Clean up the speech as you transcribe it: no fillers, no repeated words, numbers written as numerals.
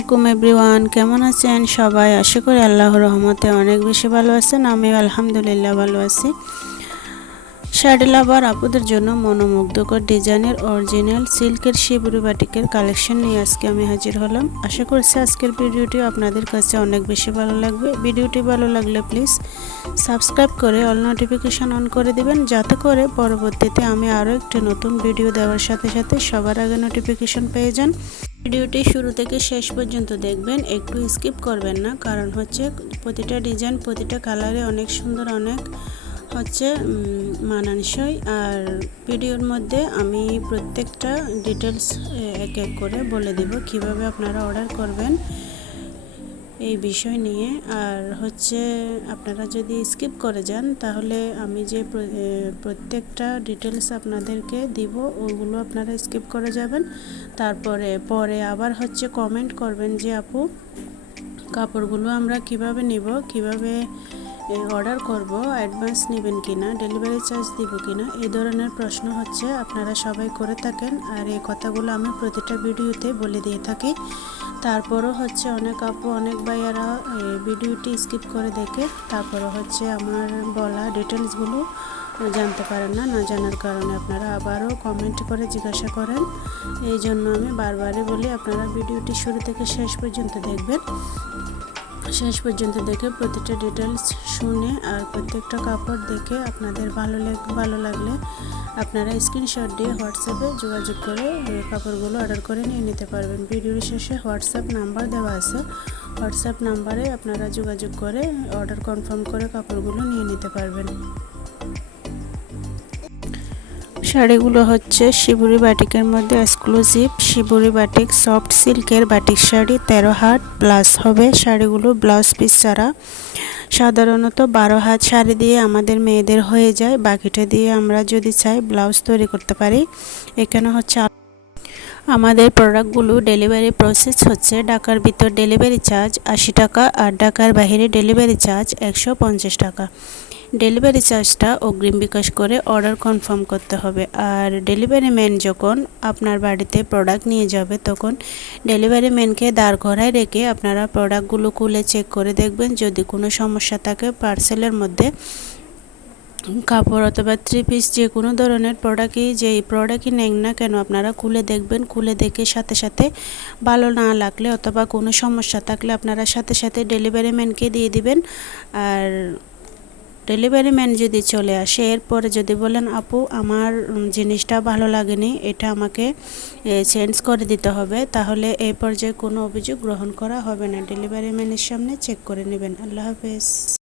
আলাইকুম এভরিওয়ান, কেমন আছেন সবাই? আশা করি আল্লাহর রহমতে অনেক বেশি ভালো আছেন। আমি আলহামদুলিল্লাহ ভালো আছি। শাড়ি লাভার আপুদের জন্য মনোমুগ্ধকর ডিজাইনের অরিজিনাল সিল্কের শিবুরি বাটিকের কালেকশন নিয়ে আজকে আমি হাজির হলাম। আশা করছি আজকের ভিডিওটি আপনাদের কাছে অনেক বেশি ভালো লাগবে। ভিডিওটি ভালো লাগলে প্লিজ সাবস্ক্রাইব করে অল নোটিফিকেশন অন করে দিবেন, যাতে করে পরবর্তীতে আমি আরও একটি নতুন ভিডিও দেওয়ার সাথে সাথে সবার আগে নোটিফিকেশন পেয়ে যান। ভিডিওটি শুরু থেকে শেষ পর্যন্ত দেখবেন, একটু স্কিপ করবেন না, কারণ হচ্ছে প্রতিটা ডিজাইন প্রতিটা কালারে অনেক সুন্দর, অনেক হচ্ছে মানানসই। আর ভিডিওর মধ্যে আমি প্রত্যেকটা ডিটেলস এক এক করে বলে দেব কিভাবে আপনারা অর্ডার করবেন এই বিষয় নিয়ে। আর হচ্ছে আপনারা যদি স্কিপ করে যান তাহলে আমি যে প্রত্যেকটা ডিটেলস আপনাদেরকে দিব ওগুলো আপনারা স্কিপ করে যাবেন। তারপরে পরে আবার হচ্ছে কমেন্ট করবেন যে আপু কাপড়গুলো আমরা কিভাবে নিব, কিভাবে অর্ডার করব, অ্যাডভান্স নেবেন কিনা, ডেলিভারি চার্জ দিব কিনা, এই ধরনের প্রশ্ন হচ্ছে আপনারা সবাই করে থাকেন। আর এই কথাগুলো আমি প্রতিটা ভিডিওতে বলে দিয়ে থাকি। তারপরও হচ্ছে অনেক আপু, অনেক ভাইয়ারা ভিডিওটি স্কিপ করে দেখে তারপরে হচ্ছে আমার বলা ডিটেলসগুলো জানতে পারেন না, না জানার কারণে আপনারা আবারও কমেন্ট করে জিজ্ঞাসা করেন। এই জন্য আমি বারবারই বলি আপনারা ভিডিওটি শুরু থেকে শেষ পর্যন্ত দেখবেন। শেষ পর্যন্ত দেখে প্রতিটা ডিটেলস শুনে আর প্রত্যেকটা কাপড় দেখে আপনাদের ভালো লাগলে আপনারা স্ক্রিনশট দিয়ে হোয়াটসঅ্যাপে যোগাযোগ করে কাপড়গুলো অর্ডার করে নিয়ে নিতে পারবেন। ভিডিওর শেষে হোয়াটসঅ্যাপ নাম্বার দেওয়া আছে, হোয়াটসঅ্যাপ নাম্বারে আপনারা যোগাযোগ করে অর্ডার কনফার্ম করে কাপড়গুলো নিয়ে নিতে পারবেন। শাড়িগুলো হচ্ছে শিবুরি বাটিকের মধ্যে এক্সক্লুসিভ শিবুরি বাটিক সফট সিল্কের বাটিক শাড়ি, 13 হাত প্লাস হবে শাড়িগুলো। ব্লাউজ পিস ছাড়া সাধারণত 12 হাত শাড়ি দিয়ে আমাদের মেয়েদের হয়ে যায়, বাকিটা দিয়ে আমরা যদি চাই ব্লাউজ তৈরি করতে পারি। এখানে হচ্ছে আমাদের প্রোডাক্টগুলো ডেলিভারি প্রসেস হচ্ছে ঢাকার ভিতর ডেলিভারি চার্জ 80 টাকা আর ঢাকার বাইরে ডেলিভারি চার্জ 150 টাকা। ডেলিভারি চার্জটা অগ্রিম বিকাশ করে অর্ডার কনফার্ম করতে হবে। আর ডেলিভারি ম্যান যখন আপনার বাড়িতে প্রোডাক্ট নিয়ে যাবে তখন ডেলিভারি ম্যানকে দাঁড় করায় রেখে আপনারা প্রোডাক্টগুলো খুলে চেক করে দেখবেন। যদি কোনো সমস্যা থাকে পার্সেলের মধ্যে কাপড় অথবা 3 পিস যে কোনো ধরনের প্রোডাক্টই নেন না কেন আপনারা খুলে দেখবেন। খুলে দেখে সাথে সাথে ভালো না লাগলে অথবা কোনো সমস্যা থাকলে আপনারা সাথে সাথে ডেলিভারি ম্যানকে দিয়ে দিবেন। আর ডেলিভারি ম্যান যদি চলে আসে এরপরে যদি বলেন আপু আমার জিনিসটা ভালো লাগেনি, এটা আমাকে চেঞ্জ করে দিতে হবে, তাহলে এই পর্যায়ে কোনো অভিযোগ গ্রহণ করা হবে না। ডেলিভারি ম্যানের সামনে চেক করে নেবেন। আল্লাহ হাফেজ।